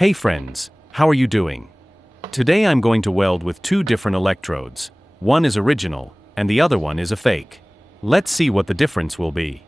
Hey friends, how are you doing? Today I'm going to weld with two different electrodes. One is original, and the other one is a fake. Let's see what the difference will be.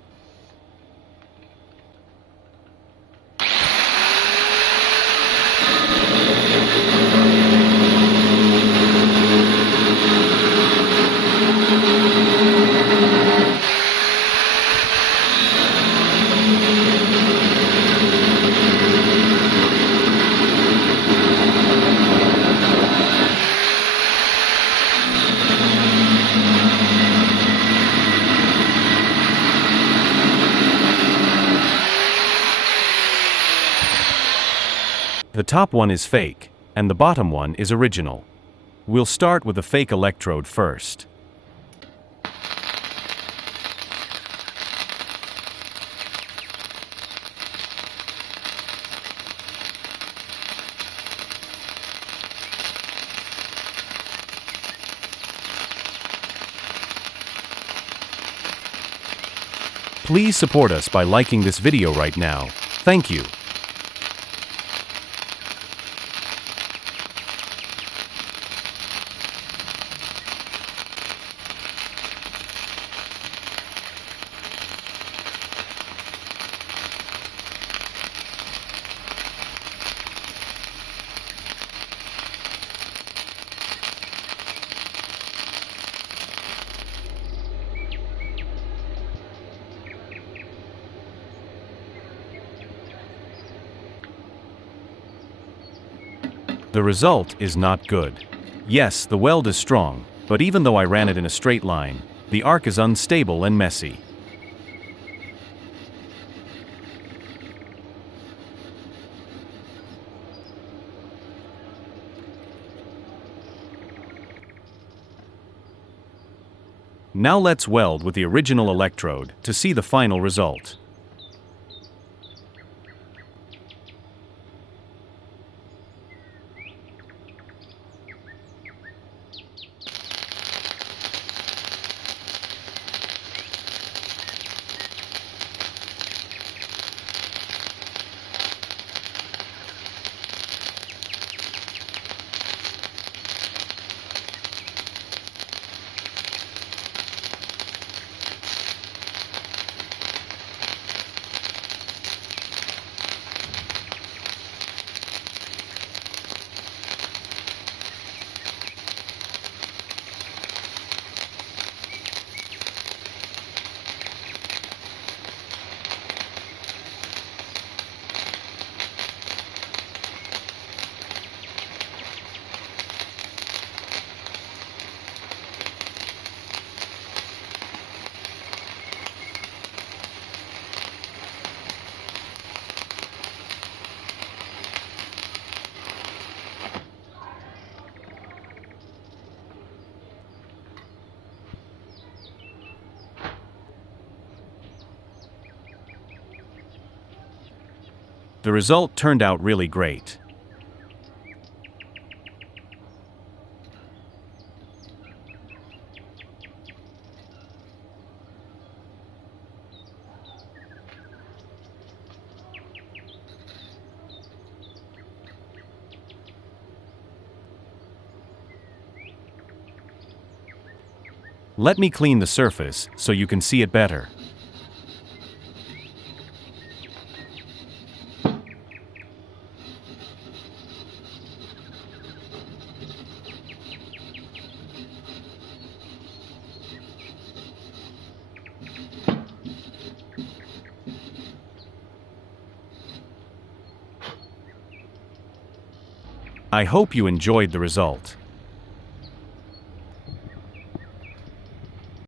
The top one is fake, and the bottom one is original. We'll start with the fake electrode first. Please support us by liking this video right now. Thank you. The result is not good. Yes, the weld is strong, but even though I ran it in a straight line, the arc is unstable and messy. Now let's weld with the original electrode to see the final result. The result turned out really great. Let me clean the surface so you can see it better. I hope you enjoyed the result.